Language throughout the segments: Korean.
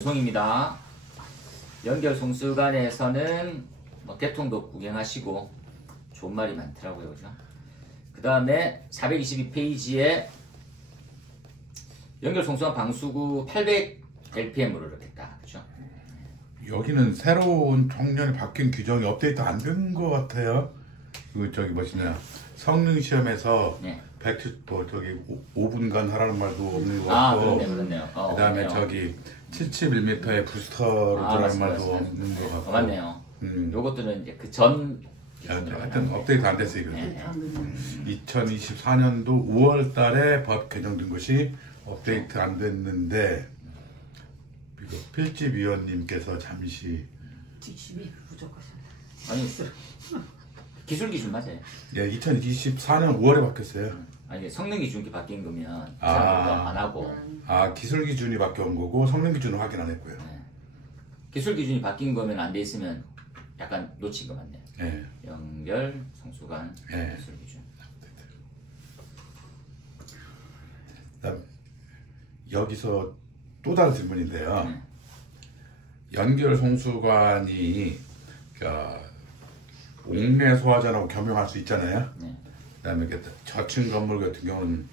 송입니다. 연결 송수관에서는 개통도 구경하시고 좋은 말이 많더라고요, 그죠? 그 다음에 422페이지에 연결 송수관 방수구 800rpm으로 이렇게 딱, 그죠? 여기는 새로운 청년이 바뀐 규정이 업데이트 안 된 것 같아요. 그 저기 뭐시냐 성능 시험에서 네. 5분간 하라는 말도 없는 것 같고, 그렇네요. 그다음에 저기 77mm의 부스터로 들어가는 말도 없는 것 같고. 맞네요. 요것들은 이제 그 전 하여튼 업데이트 안 됐어요. 이거. 2024년도 5월 달에 법 개정된 것이 업데이트 안 됐는데, 이거 필집 위원님께서 잠시 직심이 부족하셨네. 아니 기술 기준 맞아요. 예, 2024년 5월에 바뀌었어요. 아니 성능 기준이 바뀐 거면 아. 안 하고 기술 기준이 바뀌어온 거고 성능 기준은 확인 안 했고요. 네. 기술 기준이 바뀐 거면 안 돼 있으면 약간 놓친 거 같네요. 네. 연결 송수관 네. 기술 기준. 그다음 여기서 또 다른 질문인데요. 연결 송수관이 옥내 소화전하고 겸용할 수 있잖아요. 네. 그다음에 저층 건물 같은 경우는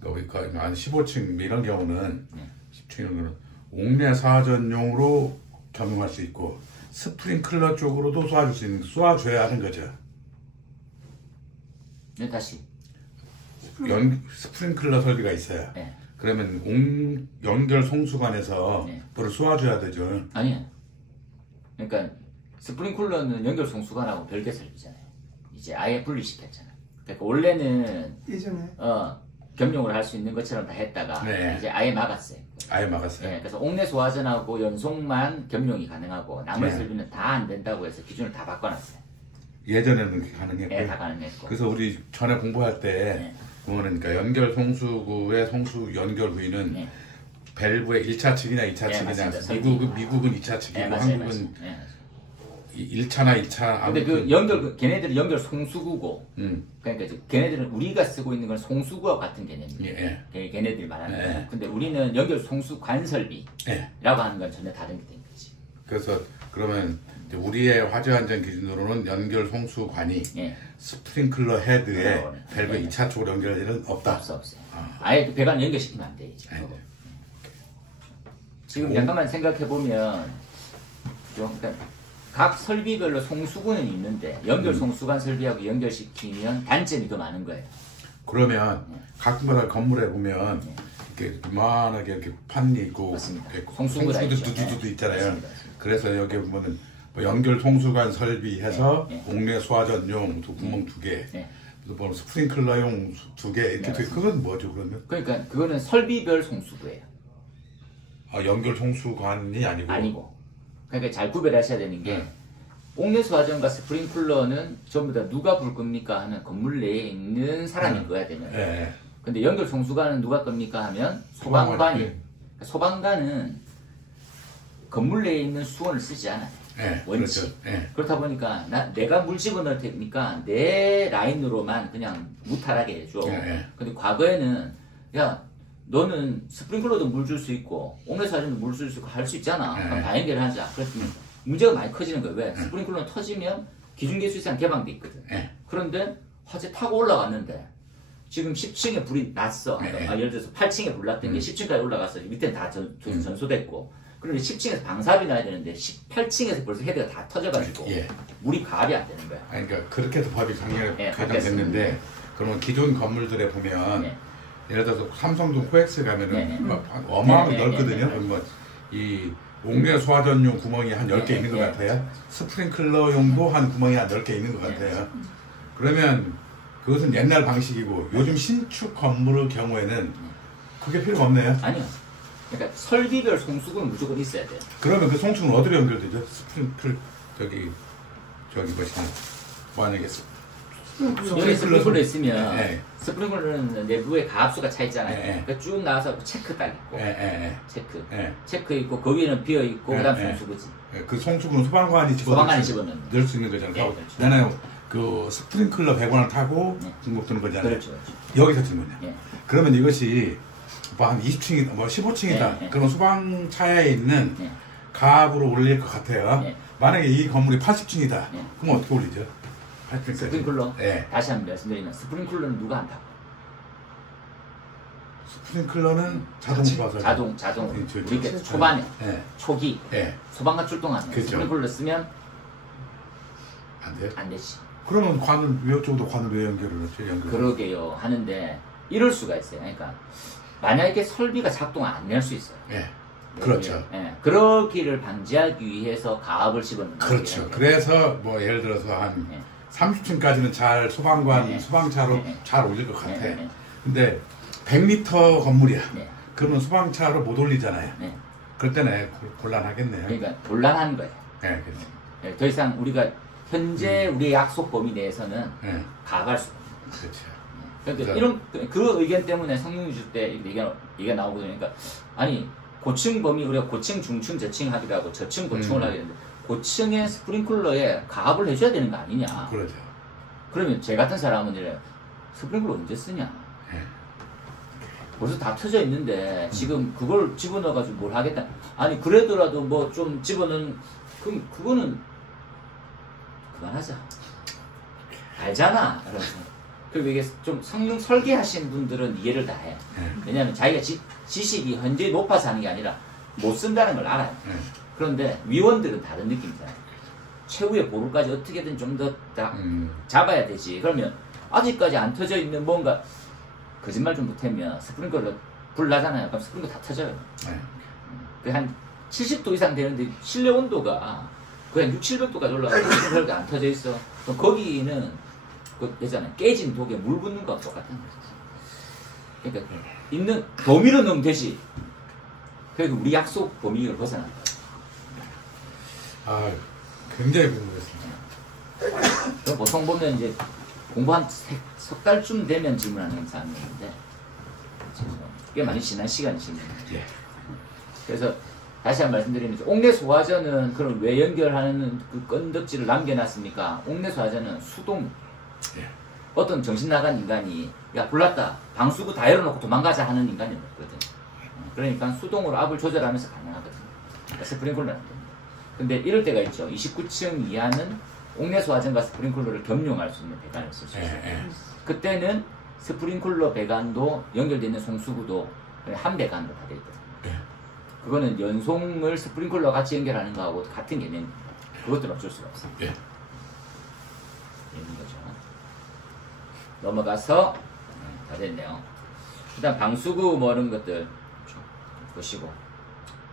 그러니까 한 15층 이런 경우는 10층 이런 경우는 옥내 소화전용으로 겸용할 수 있고 스프링클러 쪽으로도 쏘아줄 수 있는 쏘아줘야 하는 거죠. 네, 다시. 스프링클러 설비가 있어요. 네. 그러면 연결 송수관에서 네. 물을 쏘아줘야 되죠. 아니에요. 그러니까 스프링클러는 연결 송수관하고 별개 설비잖아요. 이제 아예 분리시켰잖아요. 그러니까 원래는 예전에 겸용을 할 수 있는 것처럼 다 했다가 네. 이제 아예 막았어요. 아예 막았어요. 네, 그래서 옥내 소화전하고 연송만 겸용이 가능하고 나머지 네. 설비는 다 안 된다고 해서 기준을 다 바꿔놨어요. 예전에는 그렇게 가능했고요. 네, 다 가능했고. 그래서 우리 전에 공부할 때 보면 그러니까 연결 송수구의 송수 연결 부위는 네. 밸브의 1차 측이냐 2차 네, 측이냐. 맞습니다. 미국은 2차 측이고 네, 맞아요, 한국은 맞아요. 네. 1차나 2차. 근데 그 걔네들은 연결 송수구고, 그러니까 걔네들은 우리가 쓰고 있는 건 송수구와 같은 개념이에요. 걔네들이 말하는 거예요. 근데 우리는 연결 송수관 설비라고 하는 건 전혀 다른 게 된 거지. 그래서 그러면 이제 우리의 화재 안전 기준으로는 연결 송수관이 스프링클러 헤드에 밸브 2차 쪽으로 연결될 일은 없다. 없어요. 아예 그 배관 연결시키면 안 돼, 이제. 지금 잠깐만 생각해 보면, 그러니까 각 설비별로 송수구는 있는데 연결 송수관 설비하고 연결시키면 단점이 더 많은 거예요. 그러면 가끔마다 건물에 보면 이렇게 이만하게 이렇게 판이 있고 송수구도 두두두두 있잖아요. 맞습니다. 그래서 여기 보면은 뭐 연결 송수관 설비해서 옥내 소화전용 구멍 2개, 뭐 스프링클러용 2개 이렇게 돼. 그건 뭐죠 그러면? 그러니까 그거는 설비별 송수구예요. 연결 송수관이 아니고. 그러니까 잘 구별하셔야 되는 게 옥내 소화전과 스프링클러는 전부 다 누가 불 겁니까 하면 건물 내에 있는 사람이 꺼야 되는. 근데 연결 송수관은 누가 겁니까 하면 소방관이에요. 그러니까 소방관은 건물 내에 있는 수원을 쓰지 않아요. 원칙. 그렇죠. 그렇다 보니까 내가 물 집어넣을 테니까 내 라인으로만 그냥 무탈하게 해줘. 근데 과거에는 야 너는 스프링클러도 물 줄 수 있고 옥내 소화전도 물 줄 수 있고 할 수 있잖아. 그럼 다 연결하자. 그랬더니 문제가 많이 커지는 거예요. 왜? 스프링클러는 터지면 기준계수상 개방돼 있거든. 그런데 화재 타고 올라갔는데 지금 10층에 불이 났어. 예를 들어서 8층에 불 났던 게 10층까지 올라가서 밑에는 다 전소됐고, 그런데 10층에서 방사비 나야 되는데 18층에서 벌써 헤드가 다 터져가지고 물이 가압이 안 되는 거야. 그러니까 그렇게 해서 법이 개정됐는데 그러면 기존 건물들에 보면 예를 들어서 삼성동 코엑스 가면은 어마어마하게 넓거든요. 그러면 이 옥내 소화전용 구멍이 한 10개 있는 것 같아요. 스프링클러용도 한 구멍이 한 10개 있는 것 같아요. 그러면 그것은 옛날 방식이고 요즘 신축 건물의 경우에는 그게 필요가 없네요. 아니요. 그러니까 설비별 송수구는 무조건 있어야 돼요. 그러면 그 송수는 어디로 연결되죠? 저기 뭐시냐? 만약에 여기 스프링클러 있으면 스프링클러는 내부에 가압수가 차 있잖아요. 그러니까 쭉 나와서 체크 딱 있고 체크 있고 그 위에는 비어 있고 그다음 송수구지. 그 송수구는 소방관이 집어넣는 넣을 수 있는 거잖아요. 나는 그 스프링클러 배관을 타고 중국 드는 거잖아요. 그렇죠. 여기서 질문이야. 그러면 이것이 뭐 한 20층이다, 뭐 15층이다. 네. 그런 소방차에 있는 네. 가압으로 올릴 것 같아요. 네. 만약에 이 건물이 80층이다. 네. 그럼 어떻게 올리죠? 80층까지. 스프링클러? 네. 다시 한번 말씀드리면 스프링클러는 누가 한다고? 스프링클러는 자동으로 와서 자동. 네, 우리 초반에, 네. 초기, 네. 소방관 출동하면 그렇죠. 스프링클러 쓰면 안 돼요? 안 되지. 그러면 관을 이쪽도 관을 왜 연결을 했지? 그러게요. 하는데 이럴 수가 있어요. 그러니까 만약에 설비가 작동 안 할 수 있어요. 네. 그렇죠. 예. 그러기를 방지하기 위해서 가압을 집어넣는 거예요. 그렇죠. 그래서 뭐 예를 들어서 한 네. 30층까지는 잘 소방관, 네. 소방차로 네. 잘 올릴 것 같아. 네. 근데 100m 건물이야. 네. 그러면 소방차로 못 올리잖아요. 네. 그럴 때는 곤란하겠네요. 그러니까 곤란한 거예요. 네, 그렇죠. 네. 더 이상 우리가 현재 우리의 약속 범위 내에서는 네. 가압할 수 없어요. 그렇죠. 그러니까 이런 그 의견 때문에 성능유지 때 얘기가 나오거든요. 그러니까 아니 고층 범위 우리가 고층, 중층, 저층 하기도 하고 저층, 고층을 하게 되는데 고층의 스프링클러에 가압을 해줘야 되는 거 아니냐. 그러죠. 그러면 제 같은 사람은 이래 스프링클러 언제 쓰냐. 네. 벌써 다 터져 있는데 지금 그걸 집어넣어가지고 뭘 하겠다. 아니 그래도라도 뭐 좀 집어넣은 그럼 그거는 그만하자. 알잖아. 그래서. 그리고 이게 좀 성능 설계하신 분들은 이해를 다 해. 네. 왜냐하면 자기가 지식이 현재 높아서 하는 게 아니라 못 쓴다는 걸 알아요. 네. 그런데 위원들은 다른 느낌이잖아요. 최후의 보루까지 어떻게든 좀 더 잡아야 되지. 그러면 아직까지 안 터져 있는 뭔가 거짓말 좀 못하면 스프링클러 불 나잖아요. 그럼 스프링클러 다 터져요. 네. 그 한 70도 이상 되는데 실내 온도가 거의 6, 700도까지 올라가서 스프링클러가 안 터져 있어. 그럼 거기는 그 예전에 깨진 독에 물 붓는 거랑 똑같은 거죠. 그러니까 있는 범위로 넣으면 되지. 그래서 우리 약속 범위를 벗어난다. 아, 굉장히 궁금했습니다. 보통 보면 이제 공부 한 석 달쯤 되면 질문하는 사람인데 꽤 많이 지난 시간이 질문이에요. 예. 그래서 다시 한 번 말씀드리면 옥내 소화전은 그럼 왜 연결하는 그 건덕지를 남겨놨습니까? 옥내 소화전은 수동. 예. 어떤 정신 나간 인간이 야 불났다 방수구 다 열어놓고 도망가자 하는 인간이 없거든. 그러니까 수동으로 압을 조절하면서 가능하거든요. 그러니까 스프링클러는 안 됩니다. 근데 이럴 때가 있죠. 29층 이하는 옥내 소화전과 스프링클러를 겸용할 수 있는 배관을 쓸 수 있어요. 그때는 스프링클러 배관도 연결되어 있는 송수구도 한 배관으로 다 되어 있거든요. 그거는 연송을 스프링클러 같이 연결하는 거하고 같은 개념입니다. 그것들은 어쩔 수가 없어요. 있는 거죠. 넘어가서 다 됐네요. 일단 방수구 뭐 이런 것들 보시고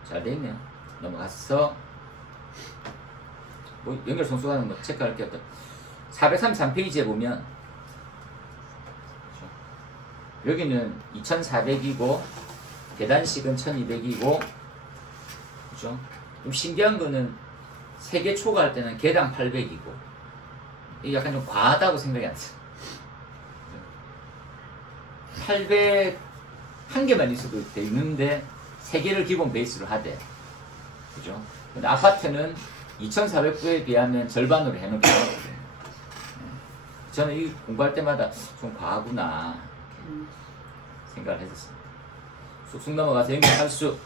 잘 돼 있네요. 넘어가서 뭐 연결 송수하는 거 체크할 게 없다. 433페이지에 보면 여기는 2400이고 계단식은 1200이고 그죠? 좀 신기한 거는 세개 초과할 때는 개당 800이고 이게 약간 좀 과하다고 생각이 안 들어요. 800 한 개만 있어도 되는데 세 개를 기본 베이스로 하되 그죠? 근데 아파트는 2,400부에 비하면 절반으로 해놓은 거거든요. 저는 이 공부할 때마다 좀 과하구나 생각을 했었습니다. 쑥쑥 넘어가서 연결 살수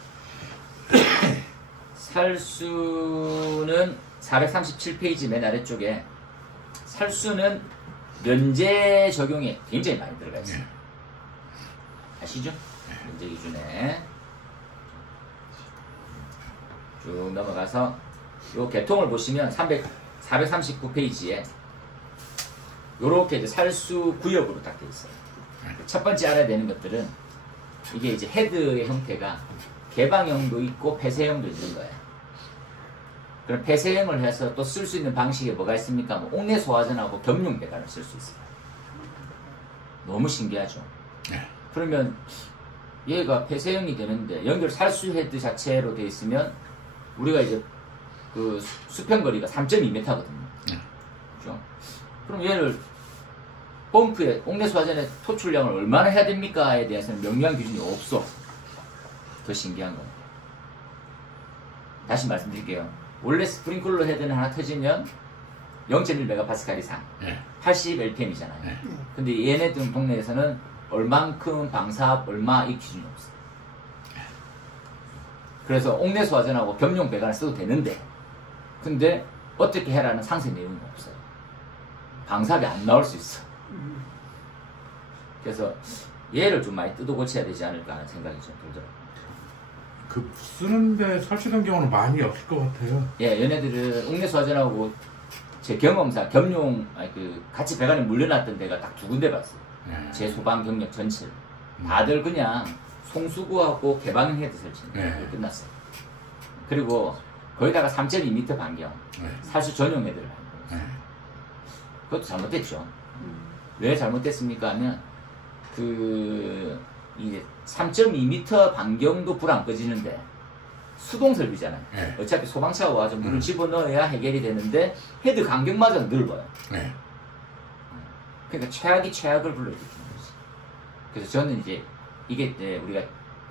살수는 437페이지 맨 아래쪽에 살수는 면제 적용이 굉장히 많이 들어가 있어요. 아시죠? 면제 기준에 쭉 넘어가서 요 개통을 보시면 439페이지에 요렇게 이제 살수 구역으로 딱 돼 있어요. 첫 번째 알아야 되는 것들은 이게 이제 헤드의 형태가 개방형도 있고 폐쇄형도 있는 거예요. 그럼 폐쇄형을 해서 또 쓸 수 있는 방식이 뭐가 있습니까? 뭐 옥내 소화전하고 겸용 배관을 쓸 수 있어요. 너무 신기하죠? 그러면 얘가 폐쇄형이 되는데 연결 살수 헤드 자체로 되어 있으면 우리가 이제 그 수평거리가 3.2m거든요. 그죠? 그럼 얘를 펌프에 옥내 소화전의 토출량을 얼마나 해야 됩니까에 대해서는 명료한 기준이 없어. 더 신기한 겁니다. 다시 말씀드릴게요. 원래 스프링클러 헤드는 하나 터지면 0.1MPa 이상 80 LPM이잖아요. 근데 얘네들 동네에서는 얼만큼 방사압 얼마 이 기준이 없어. 그래서 옥내 소화전하고 겸용 배관을 써도 되는데, 근데 어떻게 해라는 상세 내용이 없어요. 방사비 안 나올 수 있어. 그래서 얘를 좀 많이 뜯어 고쳐야 되지 않을까 하는 생각이 좀 들더라고요. 그 쓰는데 설치된 경우는 많이 없을 것 같아요. 예, 얘네들은 옥내 소화전하고 제 경험상 겸용 같이 배관이 물려놨던 데가 딱 2군데 봤어요. 제 소방 경력 전체를. 다들 그냥 송수구하고 개방형 헤드 설치는 끝났어요. 그리고 거기다가 3.2m 반경 살수 전용 헤드를 한 거예요. 그것도 잘못됐죠. 왜 잘못됐습니까 하면 이게 3.2m 반경도 불 안 꺼지는데 수동 설비잖아요. 어차피 소방차가 와서 물을 집어넣어야 해결이 되는데 헤드 간격마저 넓어요. 그러니까 최악이 최악을 불러일으키는 거지. 그래서 저는 이제 이게 우리가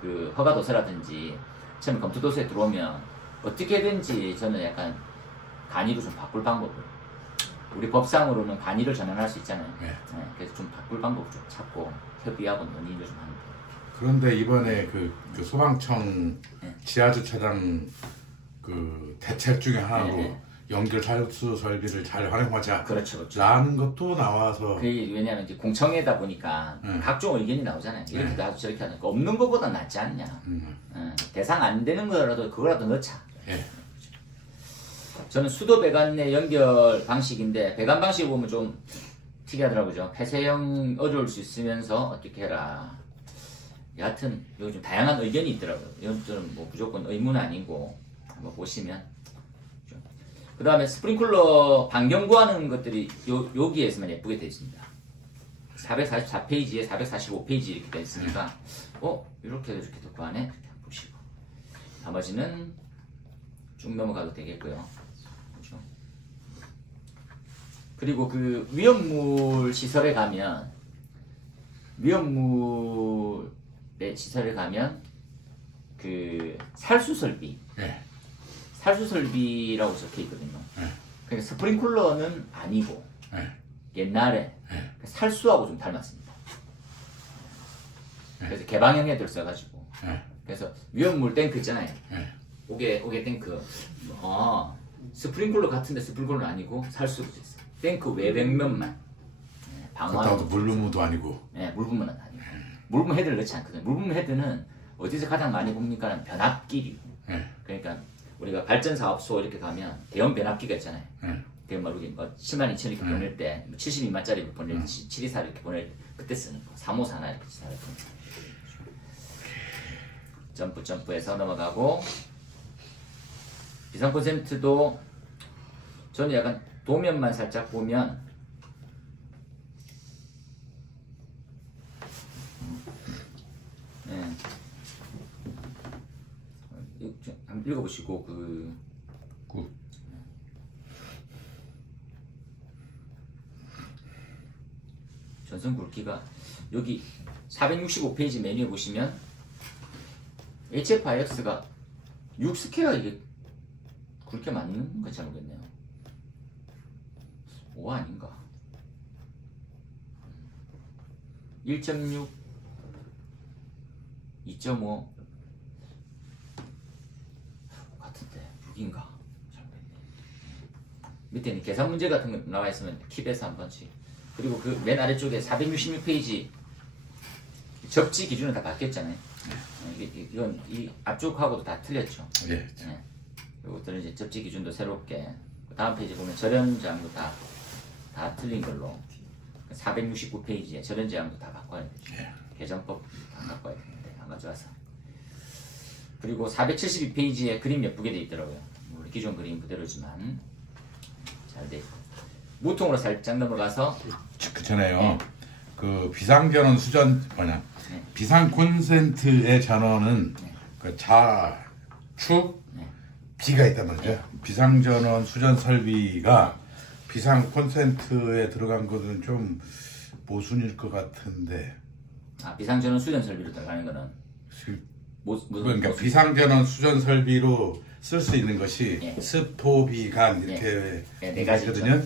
그 허가도서라든지 처음에 검토도서에 들어오면 어떻게든지 저는 약간 간이로 좀 바꿀 방법을, 우리 법상으로는 간이를 전환할 수 있잖아요. 그래서 좀 바꿀 방법을 좀 찾고 협의하고 논의를 좀 하는 거예요. 그런데 이번에 그 소방청 지하주차장 그 대책 중에 하나로 연결 살수 설비를 잘 활용하자. 그렇죠. 라는 것도 나와서. 그게 왜냐면 이제 공청회다 보니까 각종 의견이 나오잖아요. 이렇게 놔도 저렇게 하니까 없는 것보다 낫지 않냐. 대상 안 되는 거라도 그거라도 넣자. 저는 수도 배관 내 연결 방식인데, 배관 방식 보면 좀 특이하더라고요. 폐쇄형 어려울 수 있으면서 어떻게 해라. 여하튼 여기 좀 다양한 의견이 있더라고요. 이건 저는 뭐 무조건 의무는 아니고 한번 보시면. 그 다음에 스프링클러 반경 구하는 것들이 여기에서만 예쁘게 되어 있습니다. 444페이지에 445페이지 이렇게 되어 있으니까 이렇게 구하네. 이렇게 보시고 나머지는 쭉 넘어가도 되겠고요. 그렇죠? 그리고 그 위험물 시설에 가면 그 살수 설비, 살수 설비라고 적혀 있거든요. 그러니까 스프링클러는 아니고 옛날에 살수하고 좀 닮았습니다. 그래서 개방형 헤드를 써가지고 그래서 위험물 탱크 있잖아요. 오게 탱크. 스프링클러 같은데 스프링클러는 아니고 살수로 됐어요. 탱크 외벽면만. 그렇다고 물부무도 아니고. 물부무는 아니고. 물부무 헤드를 넣지 않거든요. 물부무 헤드는 어디서 가장 많이 봅니까? 변압기류. 그러니까 우리가 발전사업소 이렇게 가면 대형 변압기가 있잖아요. 대형 막 10만 2천 이렇게 보낼 때 72만짜리 보낼 때 724 이렇게 보낼 때 그때 쓰는 거. 354나 이렇게 쓰는 거. 점프해서 넘어가고, 비상 콘센트도 저는 약간 도면만 살짝 보면 한번 읽어보시고 전선 굵기가 여기 465페이지 메뉴에 보시면 HFIX가 6스퀘어가 이게 굵게 맞는 건지 모르겠네요. 5 아닌가? 1.6 2.5 같은데 6인가? 잘 모르겠네. 밑에는 계산 문제 같은 거 나와 있으면 킵해서 한 번씩. 그리고 그 맨 아래쪽에 466페이지 접지 기준은 다 바뀌었잖아요. 이건 이 앞쪽하고도 다 틀렸죠. 이것들은 이제 접지 기준도 새롭게. 다음 페이지 보면 절연 제한도 다 틀린 걸로. 469페이지에 절연 제한도 다 바꿔야 되죠. 개정법 안 바꿔야 되는데 안 가져와서. 그리고 472페이지에 그림 예쁘게 돼 있더라고요. 물론 기존 그림 그대로지만 잘 돼 있고. 무통으로 살짝 넘어가서. 그렇잖아요. 그 비상전원 수전 비상 콘센트의 전원은 그 좌측 B가 있단 말이죠. 비상전원 수전 설비가 비상 콘센트에 들어간 것은 좀 모순일 것 같은데. 비상전원 수전 설비로 들어가는 거는 그러니까 비상전원 수전 설비로 쓸 수 있는 것이 스포비간 이렇게 네 가지거든요.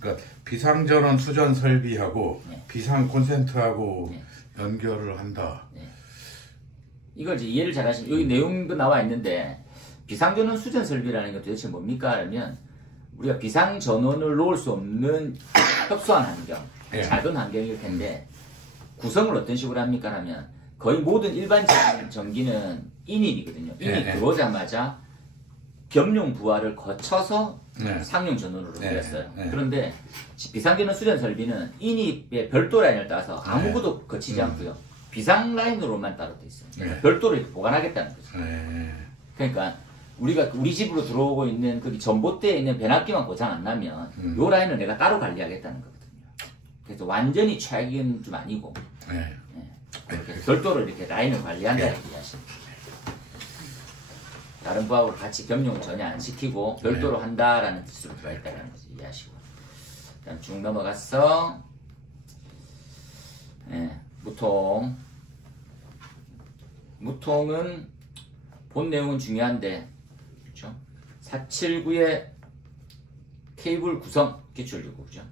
그러니까 비상전원 수전 설비하고 비상 콘센트하고 연결을 한다. 이걸 이제 이해를 잘 하시면 여기 내용도 나와 있는데 비상전원 수전 설비라는 게 도대체 뭡니까? 하면 우리가 비상전원을 놓을 수 없는 협소한 환경, 작은 환경일 텐데 구성을 어떤 식으로 합니까? 하면 거의 모든 일반적인 전기는 인입이거든요. 인입 들어오자마자 겸용 부하를 거쳐서 상용 전원으로 돌렸어요. 그런데 비상전원 수전 설비는 인입에 별도 라인을 따서 아무것도 거치지 않고요. 비상 라인으로만 따로 돼 있어요. 별도로 이렇게 보관하겠다는 거죠. 그러니까 우리가 우리 집으로 들어오고 있는 그 전봇대에 있는 변압기만 고장 안 나면 요 라인을 내가 따로 관리하겠다는 거거든요. 그래서 완전히 최악은 좀 아니고 이렇게 별도로 이렇게 라인을 관리한다는 얘기하시는 거예요. 다른 부하고 같이 겸용을 전혀 안 시키고 별도로 한다라는 뜻으로 들어가 있다는 것을 이해하시고. 그다음 쭉 넘어가서 무통. 무통은 본 내용은 중요한데, 그렇죠? 479의 케이블 구성 기출이고, 그죠?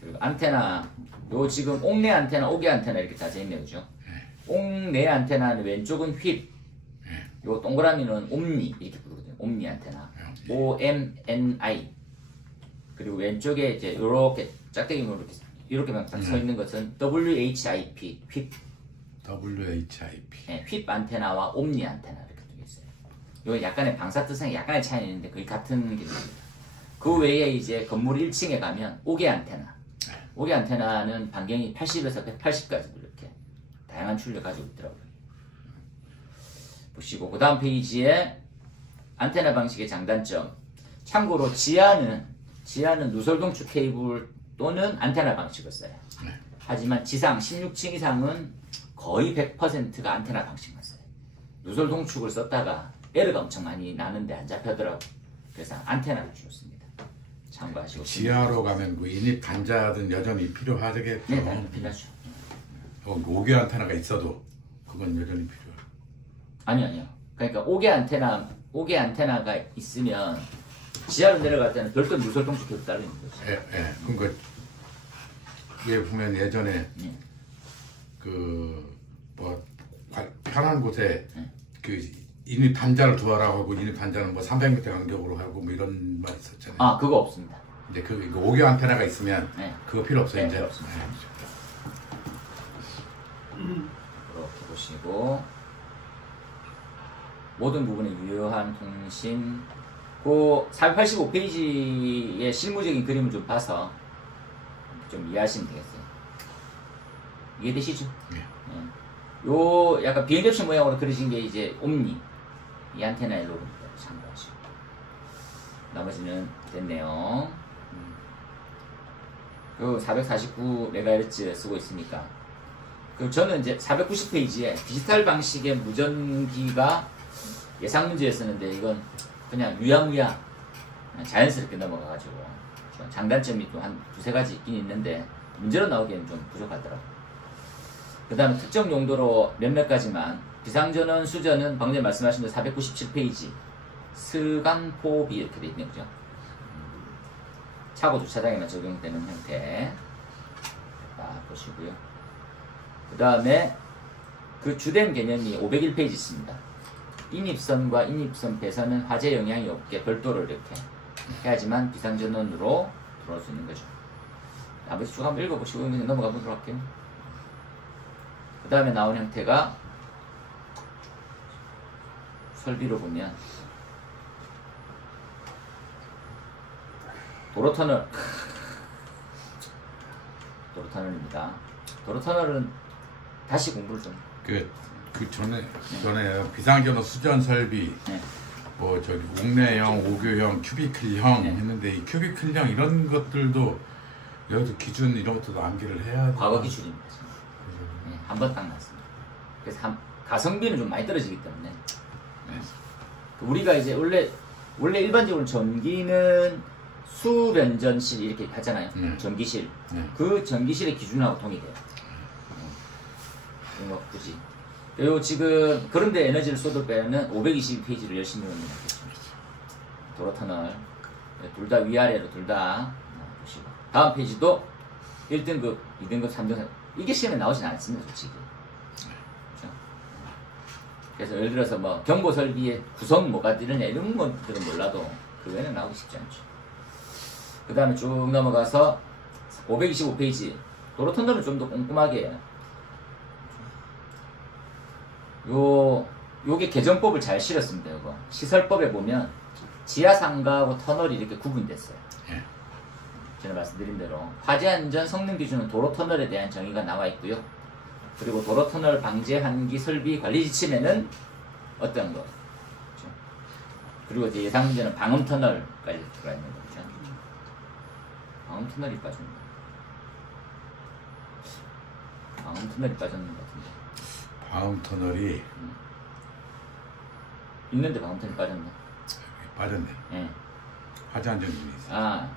그리고 안테나, 요 지금 옥내 안테나, 오개 안테나 이렇게 다져 있네요, 그죠? 옥내 안테나는 왼쪽은 휩, 요 동그라미는 옴니 이렇게 부르거든요. 옴니 안테나, OMNI. 그리고 왼쪽에 이제 요렇게 짝대기로 이렇게만 딱 서 있는 것은 WHIP, 휩. WHIP. 네, 휩 안테나와 옴니 안테나 이렇게 두 개 있어요. 요 약간의 방사 특성이 약간의 차이는 있는데 거의 같은 기능입니다. 그 외에 이제 건물 1층에 가면 오개 안테나. 오개 안테나는 반경이 80에서 180까지 이렇게 다양한 출력 가지고 있더라고요. 보시고 그 다음 페이지에 안테나 방식의 장단점. 참고로 지하는 누설동축 케이블 또는 안테나 방식을 써요. 하지만 지상 16층 이상은 거의 100%가 안테나 방식만 써요. 누설 동축을 썼다가 에러가 엄청 많이 나는데 안 잡혀더라고. 그래서 안테나를 주로 씁니다. 참고하시고. 지하로 가면 그 인입 단자든 여전히 필요하겠죠. 네, 당연히 필요하죠. 5개 안테나가 있어도 그건 여전히 필요해요. 아니요. 그러니까 5개 안테나가 있으면 지하로 내려갈 때는 별도 누설 동축 계속 따로 있는 거죠. 그러니까 이게 보면 예전에 편한 곳에 그 인입 단자를 두어라고 하고 인입 단자는 뭐 300m 간격으로 하고 뭐 이런 말 있었잖아요. 아, 그거 없습니다. 이제 그 5개 안테나가 있으면 그거 필요 없어요. 이제 필요 없습니다. 이렇게 보시고 모든 부분에 유효한 통신. 그 485페이지의 실무적인 그림을 좀 봐서 좀 이해하시면 되겠어요. 이해되시죠? 요 약간 비행접시 모양으로 그려진 게 이제 옴니 이 안테나의 로고입니다. 참고하시고 나머지는 됐네요. 그 449MHz 쓰고 있으니까 그 저는 이제 490페이지에 디지털 방식의 무전기가 예상 문제였었는데 이건 그냥 유야무야 자연스럽게 넘어가가지고 장단점이 또 한 두세 가지 있긴 있는데 문제로 나오기에는 좀 부족하더라고요. 그 다음에 특정 용도로 몇몇 가지만 비상전원 수전은 방금 전에 말씀하신 대 497페이지 스강포비 이렇게 돼 있네요. 그죠? 차고 주차장에만 적용되는 형태 보시고요. 그 다음에 그 주된 개념이 501페이지 있습니다. 인입선과 인입선 배선은 화재 영향이 없게 별도로 이렇게 해야지만 비상전원으로 들어올 수 있는 거죠. 나머지 쭉 한번 읽어보시고 그냥 넘어가 보도록 할게요. 그 다음에 나온 형태가 설비로 보면 도로터널입니다. 도로터널은 다시 공부를 좀. 전에 비상전원 수전 설비, 뭐 저기 옥내형, 오교형, 큐비클형 했는데 이 큐비클형 이런 것들도 여기서 기준 이런 것도 암기를 해야 돼요. 과거 기준입니다. 한 번 딱 났습니다. 그래서 가성비는 좀 많이 떨어지기 때문에 우리가 이제 원래 일반적으로 전기는 수변전실 이렇게 하잖아요. 전기실. 그 전기실의 기준하고 동의돼요. 이거 굳이. 그리고 지금 그런데 에너지를 쏟을 때는 520페이지를 열심히 운영하겠습니다. 도로터널 둘 다 위아래로 둘 다 보시고 다음 페이지도 1등급, 2등급, 3등급 이게 시험에 나오진 않습니다. 솔직히. 그렇죠? 그래서 예를 들어서 뭐 경보 설비의 구성 뭐가 이러냐 이런 것들은 몰라도 그 외에는 나오기 쉽지 않죠. 그 다음에 쭉 넘어가서 525페이지 도로 터널은 좀 더 꼼꼼하게 요게 개정법을 잘 실었습니다. 이거 시설법에 보면 지하상가하고 터널이 이렇게 구분됐어요. 예. 제가 말씀드린 대로 화재 안전 성능 기준은 도로 터널에 대한 정의가 나와 있고요. 그리고 도로 터널 방제 환기 설비 관리 지침에는 어떤 거, 그렇죠? 그리고 이제 예상 문제는 방음 터널까지 들어가 있는 거죠. 방음 터널이 빠졌나? 방음 터널이 빠졌는 것 같은데. 방음 터널이 있는데 방음 터널이 빠졌나? 빠졌네. 예. 화재 안전 기준이 있어.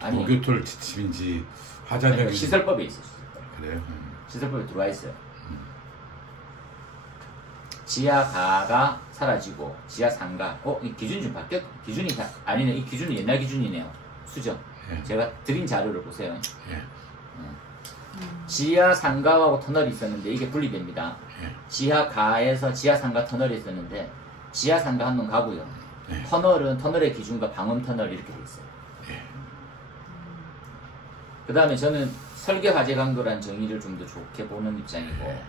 아니 도교토를 지침인지 화재 안전 기준. 시설법에 있어. 그래요? 시설법에 들어와 있어요. 지하가가 사라지고 지하상가. 이 기준이 좀 바뀌었. 기준이 아니네. 이 기준이 옛날 기준이네요. 수정. 예. 제가 드린 자료를 보세요. 예. 지하상가하고 터널이 있었는데 이게 분리됩니다. 예. 지하가에서 지하상가 터널이 있었는데 지하상가 한 번 가고요. 예. 터널은 터널의 기준과 방음 터널 이렇게 돼 있어요. 예. 그 다음에 저는 설계 화재 강도란 정의를 좀 더 좋게 보는 입장이고,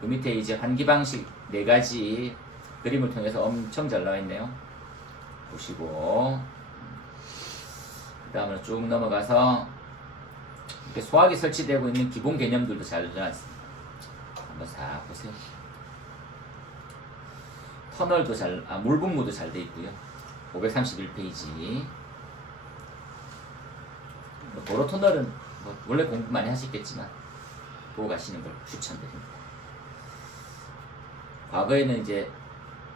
그 밑에 이제 환기 방식 4가지 그림을 통해서 엄청 잘 나와 있네요. 보시고, 그 다음으로 쭉 넘어가서 이렇게 소화기 설치되고 있는 기본 개념들도 잘 나와 있습니다. 한번 싹 보세요. 터널도 물분무도 잘 돼 있고요. 531페이지. 도로 터널은 원래 공부 많이 하셨겠지만 보고 가시는 걸 추천드립니다. 과거에는 이제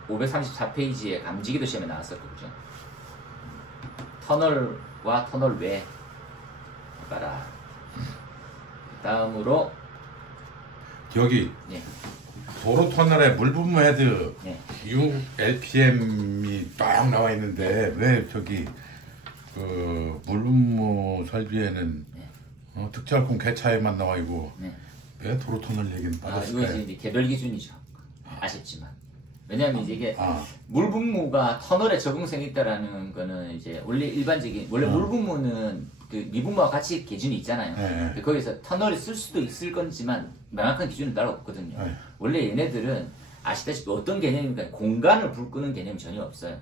534페이지에 감지기도 시험에 나왔었고, 그죠? 터널과 터널 외 봐라. 다음으로 여기 예. 도로 터널에 물분무 헤드 예. 6LPM이 딱 나와 있는데 왜 저기 그 물분무 설비에는 특정공 개차에만 나와 있고 왜 도로 터널 얘기는 빠졌을까요? 이거 이제 개별 기준이죠. 아쉽지만. 왜냐하면 이제 이게 물분무가 터널에 적응성이 있다라는 거는 이제 원래 일반적인 물분무는 그 미분무와 같이 기준이 있잖아요. 거기서 터널이 쓸 수도 있을 건지만 명확한 기준은 따로 없거든요. 원래 얘네들은 아시다시피 어떤 개념이니까 공간을 불 끄는 개념이 전혀 없어요.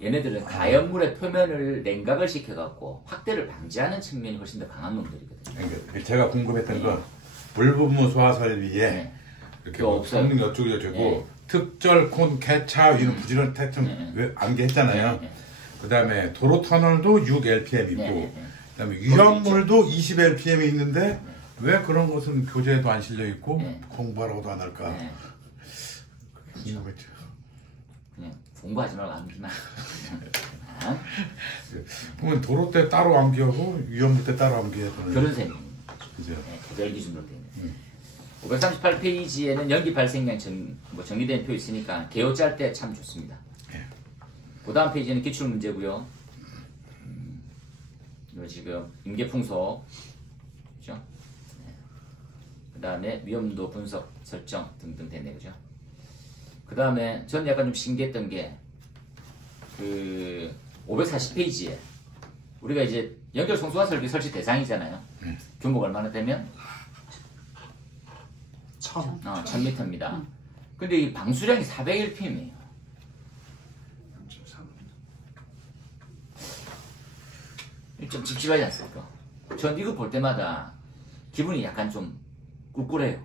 얘네들은 가연물의 표면을 냉각을 시켜갖고 확대를 방지하는 측면이 훨씬 더 강한 놈들이거든요. 그러니까 제가 궁금했던 건 물분무 소화 설비에 이렇게 뭐 성능 여쭈고 특절콘 개차 이런 부지런 택점 안개했잖아요. 그 다음에 도로 터널도 6LPM 있고, 그 다음에 유형물도 20LPM이 있는데 왜 그런 것은 교재에도 안 실려 있고 공부하라고도 안 할까? 궁금했죠. 그냥 공부하지 말고 암기만. 그러면 도로 때 따로 암기하고 유형물 때 따로 암기해야 되는 그런 셈입니다. 그죠? 개별 기준으로 되어 있는. 538페이지에는 연기 발생량 정리된 표 있으니까 개요 짤 때 참 좋습니다. 그 다음 페이지는 기출 문제고요. 이거 지금 임계풍속, 그죠? 그 다음에 위험도 분석 설정 등등 됐네, 그죠? 그 다음에 저는 약간 좀 신기했던 게 그 540페이지에 우리가 이제 연결 송수화 설비 설치 대상이잖아요. 규모가 얼마나 되면? 1000m입니다. 근데 이 방수량이 400LPM이에요. 좀 찝찝하지 않습니까? 전 이거 볼 때마다 기분이 약간 좀 꿀꿀해요.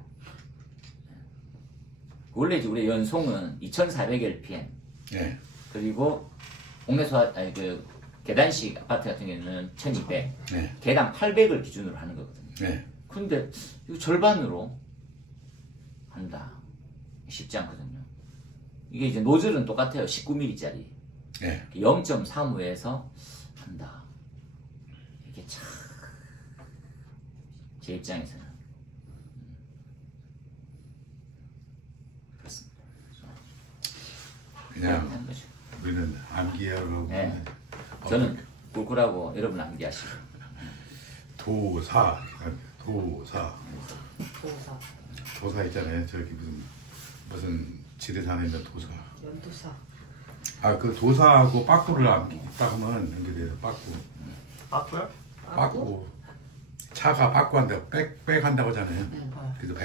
원래 이제 우리 연송은 2400LPM. 네. 그리고 계단식 아파트 같은 경우는 1200. 네. 개당 800을 기준으로 하는 거거든요. 네. 근데 이거 절반으로 한다. 쉽지 않거든요. 이게 이제 노즐은 똑같아요. 19mm짜리. 네. 0.35에서 한다. 이게 참, 제 입장에서는. 그렇습니다. 그냥 우리는 암기하고. 네. 저는 꿀꿀하고 여러분 암기하시고. 도사 있잖아요. 저기 무슨 무슨 지리산에 있는 도사. 연도사. 아, 그 도사하고 빠꾸를 딱 하면 연결돼서 빠꾸. 빠꾸요? 빠꾸. 차가 빠꾸 한다고 빽 한다고 하잖아요. 그래서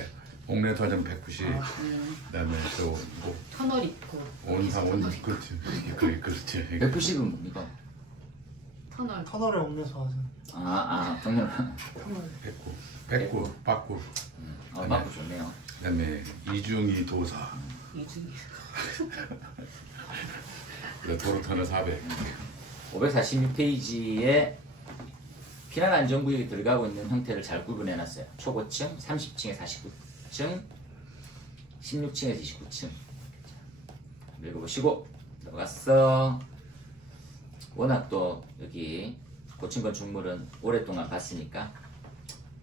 옥내서점 190. 그다음에 또 뭐 터널 있고. 그렇지. 그렇지. 190은 뭡니까? 터널. 터널에 옥내서 하죠. 정말. 백구, 빠꾸. 빠꾸 좋네요. 그다음에 이중이 도사. 이중이. 도로터널 400. 546페이지에 피난 안전구역이 들어가고 있는 형태를 잘 구분해놨어요. 초고층, 30층에 49층, 16층에서 29층. 읽어보시고 넘어갔어. 워낙 또 여기 고층 건축물은 오랫동안 봤으니까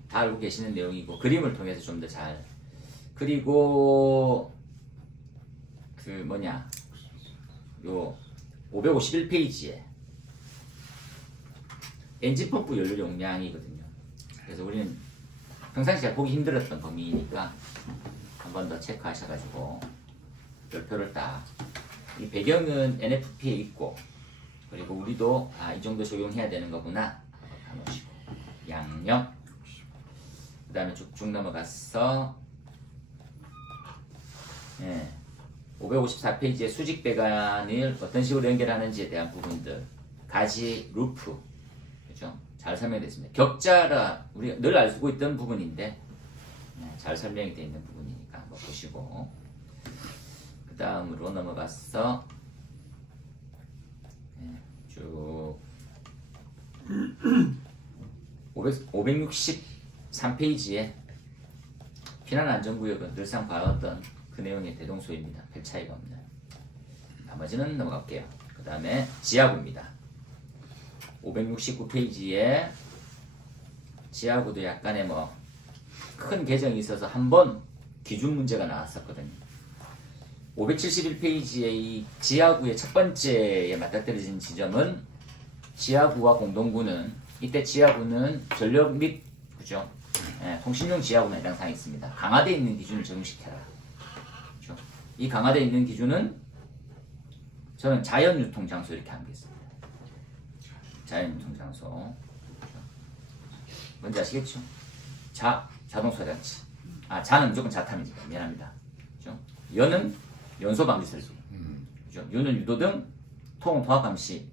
다 알고 계시는 내용이고 그림을 통해서 좀 더 잘. 그리고 그 뭐냐 요 551페이지에 엔진 펌프 연료 용량이거든요. 그래서 우리는 평상시 잘 보기 힘들었던 범위니까 한 번 더 체크하셔가지고 별표를 딱. 이 배경은 NFP에 있고 그리고 우리도 이 정도 적용해야 되는 거구나 해놓으시고 양력. 그 다음에 쭉쭉 넘어가서 554페이지에 수직 배관을 어떤 식으로 연결하는지에 대한 부분들, 가지, 루프, 그죠? 잘 설명됐습니다. 격자라 우리가 늘 알고 있던 부분인데 잘 설명이 되어 있는 부분이니까 한번 보시고 그 다음으로 넘어가서 쭉 563페이지에 피난안전구역은 늘상 봐왔던 그 내용의 대동소입니다. 별 차이가 없는. 나머지는 넘어갈게요. 그 다음에 지하구입니다. 569페이지에 지하구도 약간의 큰 개정이 있어서 한번 기준 문제가 나왔었거든요. 571페이지의 이 지하구의 첫 번째에 맞닥뜨려진 지점은 지하구와 공동구는 이때 지하구는 전력 및 그죠? 통신용 지하구만 해당 사항이 있습니다. 강화되어 있는 기준을 적용시켜라. 그죠? 이 강화되어 있는 기준은 저는 자연유통장소 이렇게 하겠습니다. 자연유통장소. 뭔지 아시겠죠? 자동소장치. 자는 무조건 자탐이니까 미안합니다. 그죠? 연은 연소방지설비. 그죠? 유는 유도등, 통은 통합감시.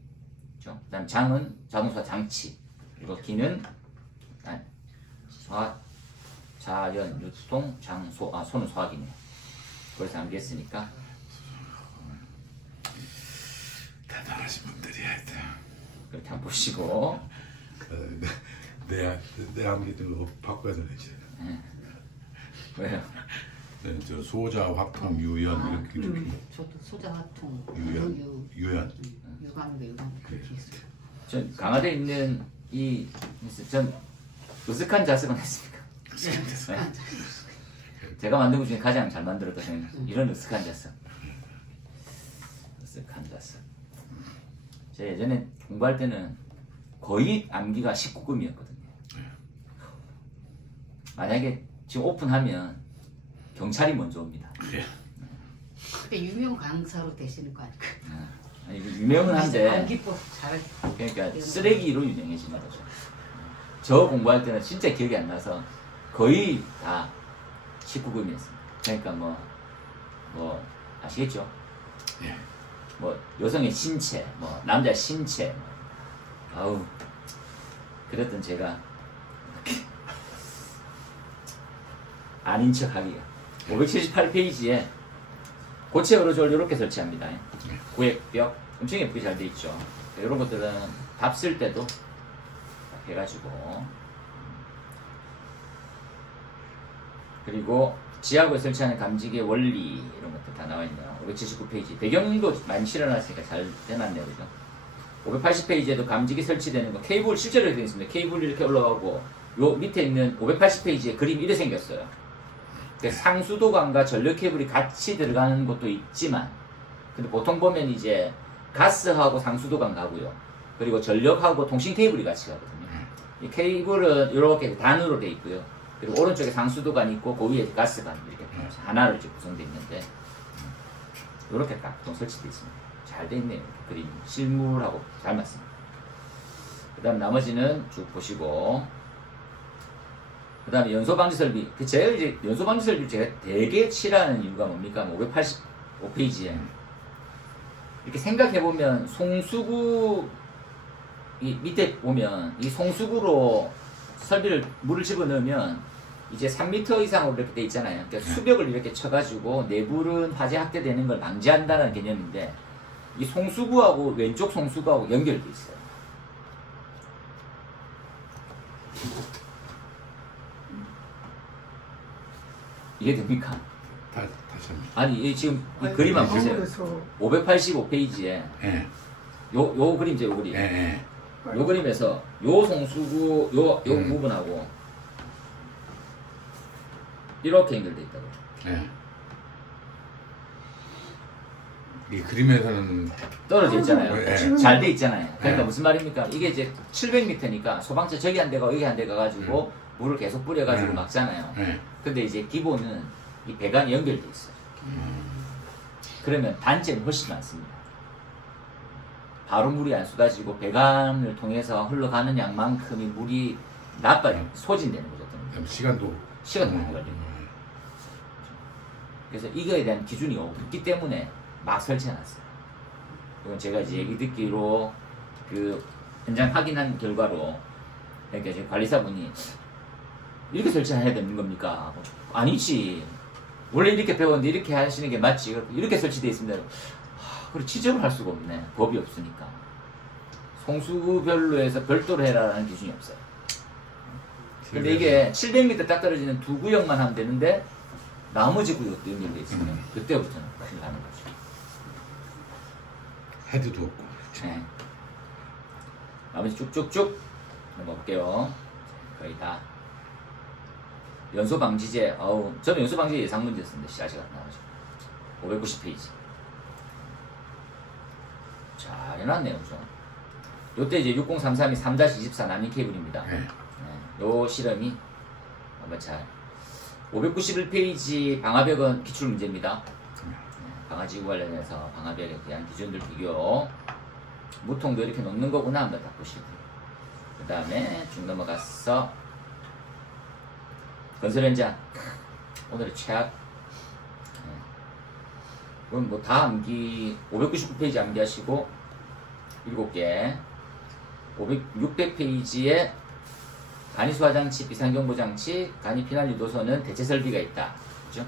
그죠? 그 다음 장은 자동차 장치. 그리고 기는 자연, 유통, 장소. 소는 소화기네요. 그래서 암기했으니까. 대단하신 분들이 하여튼. 그렇게 한번 보시고. 내 암기된 거 바꿔야 되지. 왜요? 네, 저 소자, 확통, 유연 이렇게. 저도 소자, 화통, 유연. 유관계, 유관 그렇게 있어요. 전 강화되어 있는 전 으슥한 자습은 했습니까? 네. 제가 만든 것 중에 가장 잘 만들었다 생각해요. 이런 으슥한 자습. 으슥한 자습. 제가 예전에 공부할 때는 거의 암기가 19금이었거든요. 만약에 지금 오픈하면 경찰이 먼저 옵니다. 그때 유명 강사로 되시는 거 아닐까? 아니, 유명은 한데 암기법 잘. 그러니까 쓰레기로 유명해진 거죠. 저 공부할 때는 진짜 기억이 안 나서 거의 다 19금이었습니다. 그러니까 뭐 아시겠죠? 예. 뭐 여성의 신체, 남자의 신체, 아우 그랬던 제가 아닌 척 하기가. 578페이지에 고체 어로졸 이렇게 설치합니다. 구획벽 엄청 예쁘게 잘 돼 있죠. 이런 것들은 밥 쓸 때도 해가지고. 그리고 지하구에 설치하는 감지기의 원리 이런 것도 다 나와 있네요. 579페이지 배경도 많이 실어놨으니까 잘 해놨네요, 그죠? 580페이지에도 감지기 설치되는 거 케이블 실제로 되어 있습니다. 케이블 이렇게 올라가고 요 밑에 있는 580페이지에 그림이 이렇게 생겼어요. 상수도관과 전력 케이블이 같이 들어가는 것도 있지만, 근데 보통 보면 이제 가스하고 상수도관 가고요. 그리고 전력하고 통신 케이블이 같이 가거든요. 이 케이블은 이렇게 단으로 되어 있고요. 그리고 오른쪽에 상수도관 있고 그 위에 가스관 이렇게 하나로 이제 구성되어 있는데 이렇게 딱 보통 설치되어 있습니다. 잘 되어 있네요. 그림 실물하고 잘 맞습니다. 그 다음 나머지는 쭉 보시고 그 다음에 연소 방지 설비. 제가 이제 연소 방지 설비 제가 되게 칠하는 이유가 뭡니까? 585페이지에 이렇게 생각해보면 송수구 이 밑에 보면 이 송수구로 설비를 물을 집어넣으면 이제 3m 이상으로 이렇게 돼 있잖아요. 그러니까 수벽을 이렇게 쳐가지고 내부른 화재 확대되는 걸 방지한다는 개념인데 이 송수구하고 왼쪽 송수구하고 연결돼 있어요. 이게 됩니까? 다시 한번. 아니 지금 이 그림 한번 보세요. 585페이지에 요 그림이죠, 요 그림. 요 그림에서 요 송수구 요 부분하고 이렇게 연결돼 있다고. 이 그림에서는 떨어져 있잖아요. 잘 돼 있잖아요. 그러니까 무슨 말입니까? 이게 이제 700m니까 소방차 저기 한 대가 여기 한 대가 가지고 물을 계속 뿌려가지고 막잖아요. 근데 이제 기본은 이 배관이 연결돼 있어요. 그러면 단점이 훨씬 많습니다. 바로 물이 안 쏟아지고 배관을 통해서 흘러가는 양만큼이 물이 나빠요. 소진되는 거죠. 시간도 많이 걸리고. 그래서 이거에 대한 기준이 없기 때문에 막 설치해놨어요. 이건 제가 이제 얘기 듣기로 그 현장 확인한 결과로 그러니까 이제 관리사분이 이렇게 설치해야 되는 겁니까? 아니지. 원래 이렇게 배웠는데 이렇게 하시는 게 맞지. 이렇게 설치되어 있습니다. 그리고 지적을 할 수가 없네. 법이 없으니까. 송수구별로 해서 별도로 해라라는 기준이 없어요. 근데 이게 700m 딱 떨어지는 두 구역만 하면 되는데 나머지 구역도 연결돼 있으면 그때부터는 큰일 나는 거죠. 헤드도 없고. 네. 나머지 쭉쭉쭉 넘어볼게요. 거의 다. 연소방지제. 저는 연소방지제 예상 문제였습니다. CRC가 나오죠. 590페이지. 잘 해놨네요, 우선. 요때 이제 6033이 3-24 난임 케이블입니다. 요 실험이 한번 잘. 591페이지 방화벽은 기출 문제입니다. 방화지구 관련해서 방화벽에 대한 기준들 비교. 무통도 이렇게 놓는 거구나 한번 딱 보시고. 그 다음에 쭉 넘어가서 건설 현장. 오늘의 최악. 그럼 뭐 다 암기 599페이지 암기하시고 7개 600페이지에 간이수화장치, 비상경보장치, 간이피난 유도소는 대체 설비가 있다. 그죠?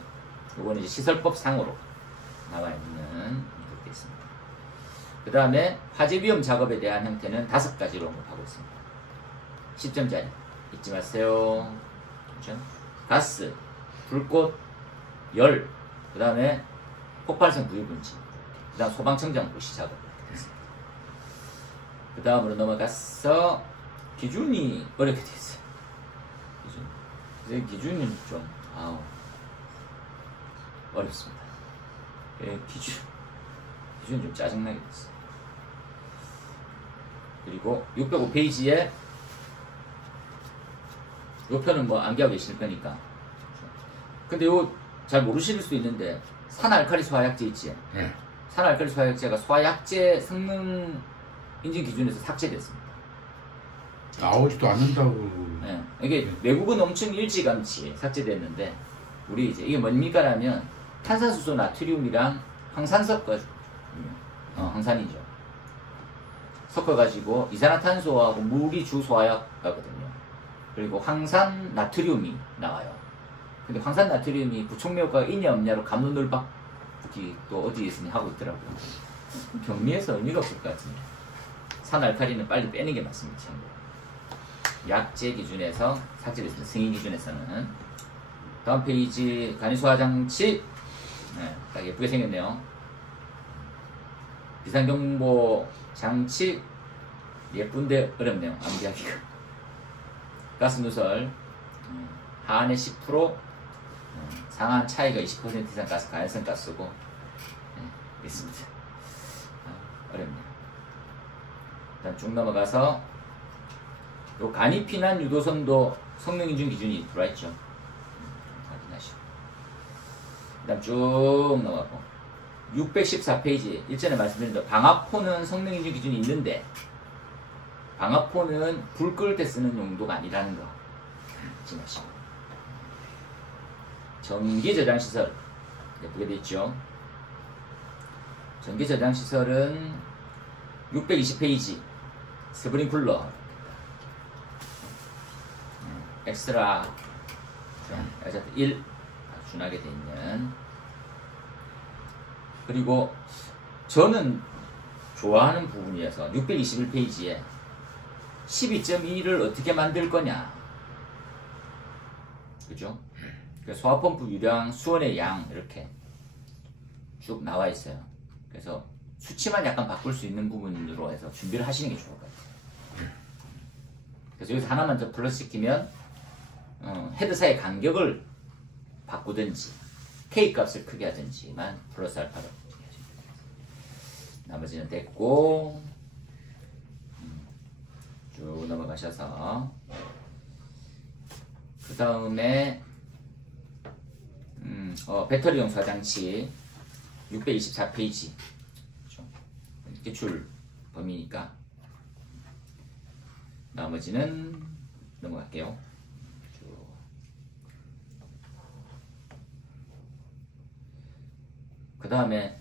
요거는 이제 시설법 상으로 나와 있는 것도 있습니다. 그 다음에 화재 위험 작업에 대한 형태는 5가지로 언급하고 있습니다. 10점짜리 잊지 마세요. 그죠? 가스, 불꽃, 열, 그 다음에 폭발성 부유분지, 그 다음 소방청정 부시 작업. 그 다음으로 넘어가서 기준이 어렵게 되어 있어요. 기준은 좀 어렵습니다. 기준이 좀 짜증나게 됐어요. 그리고 605페이지에 요 편은 뭐 암기하고 계실 거니까. 근데 요 잘 모르실 수도 있는데 산알칼리 소화약제 있지? 산알칼리 소화약제가 소화약제 성능 인증 기준에서 삭제됐습니다. 나오지도 않는다고. 네. 이게 외국은 엄청 일찌감치 삭제됐는데 우리 이제 이게 뭡니까라면 탄산수소 나트륨이랑 황산 섞어가지고 황산이죠. 섞어가지고 이산화탄소하고 물이 주 소화약이거든요. 그리고 황산 나트륨이 나와요. 근데 황산 나트륨이 부촉매 효과가 있냐 없냐로 감론을박이 또 어디에 있으니 하고 있더라고요. 경미해서 의미가 없을 것 같습니다. 산알칼리는 빨리 빼는 게 맞습니다. 참고로. 약제 기준에서 삭제됐습니다. 승인 기준에서는. 다음 페이지 간이소화장치. 딱 예쁘게 생겼네요. 비상경보 장치 예쁜데 어렵네요. 암기하기가. 가스 누설 하안의 10%, 상한 차이가 20% 이상 가스, 가연성 가스고 있습니다. 어렵네요. 일단 쭉 넘어가서 요 간이피난 유도선도 성능 인증 기준이 들어와 있죠. 확인하시고. 그다음 쭉 넘어가고 614페이지 일전에 말씀드린 대로 방화포는 성능 인증 기준이 있는데 방화포는 불 끌 때 쓰는 용도가 아니라는 거 잊지 마시고 전기 저장 시설 예쁘게 되어 있죠. 전기 저장 시설은 620페이지 스프링클러 엑스트라 1 준하게 되어 있는 그리고 저는 좋아하는 부분이어서 621페이지에 12.2를 어떻게 만들 거냐 그죠? 소화펌프 유량, 수원의 양 이렇게 쭉 나와 있어요. 그래서 수치만 약간 바꿀 수 있는 부분으로 해서 준비를 하시는 게 좋을 것 같아요. 그래서 여기서 하나만 더 플러스 시키면 헤드 사이 간격을 바꾸든지 K 값을 크게 하든지만 플러스 알파로 나머지는 됐고 쭉 넘어가셔서 그 다음에 배터리용 소화장치 624페이지 기출 범위니까 나머지는 넘어갈게요. 그 다음에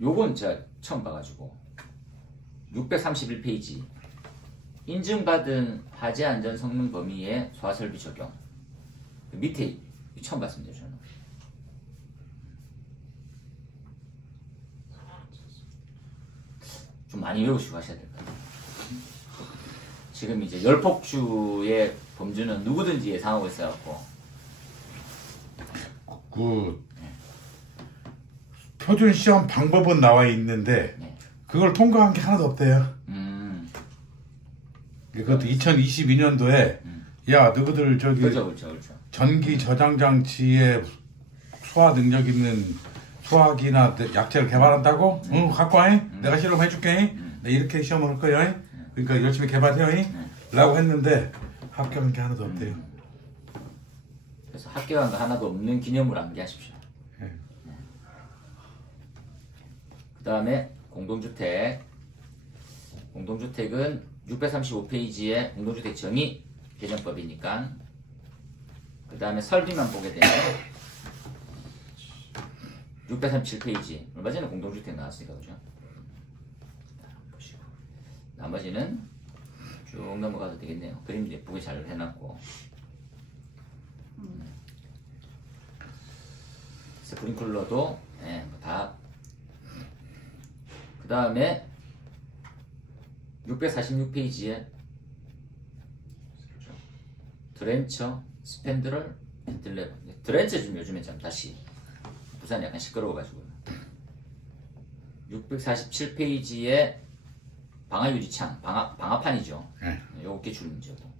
요건 제가 처음 봐가지고 631페이지 인증받은 화재 안전 성능 범위의 소화설비 적용 밑에 처음 봤습니다. 저는 좀 많이 외우시고 하셔야 될 것 같아요. 지금 이제 열폭주의 범주는 누구든지 예상하고 있어갖고 표준 시험 방법은 나와 있는데 네. 그걸 통과한 게 하나도 없대요. 그것도 2022년도에 야 너희들 저기 그렇죠. 전기 저장 장치에 소화 능력 있는 소화기나 약체를 개발한다고? 응 갖고 와. 내가 실험해 줄게. 내 이렇게 시험을 할 거야. 그러니까 열심히 개발해요. 라고 했는데 합격한 게 하나도 없대요. 그래서 합격한 거 하나도 없는 기념으로 암기하십시오. 네. 그 다음에 공동주택. 공동주택은 635페이지에 공동주택 정의 개정법이니까 그 다음에 설비만 보게 되면 637페이지 얼마 전에 공동주택 나왔으니까 그죠? 보시고 나머지는 쭉 넘어가도 되겠네요. 그림 예쁘게 잘 해놨고 스프링클러도 네, 다 그 다음에 646페이지에 드렌처, 스팬드럴, 벤틀레버 드렌처 좀 요즘에 좀 다시 부산이 약간 시끄러워가지고 647페이지에 방화유리창, 방화판이죠. 요거 기출 문제고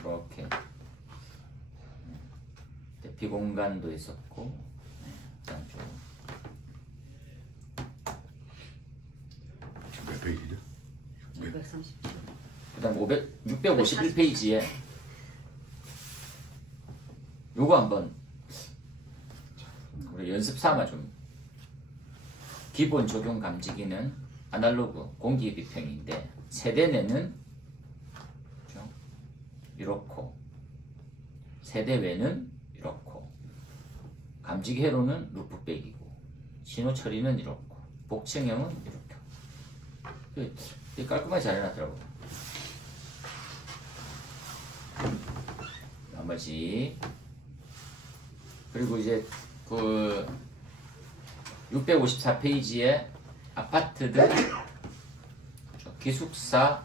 이렇게 대피 공간도 있었고 그다음 좀 몇 페이지죠? 637. 그 다음 651페이지에 요거 한번 우리 연습 삼아 좀 기본 적용 감지기는 아날로그 공기 비평인데 세대 내는 이렇고 세대 외는 이렇고 감지기 회로는 루프 빼기고 신호 처리는 이렇고 복층형은 이렇게 깔끔하게 잘 해놨더라고요. 나머지 그리고 이제 그 654페이지에 아파트들 기숙사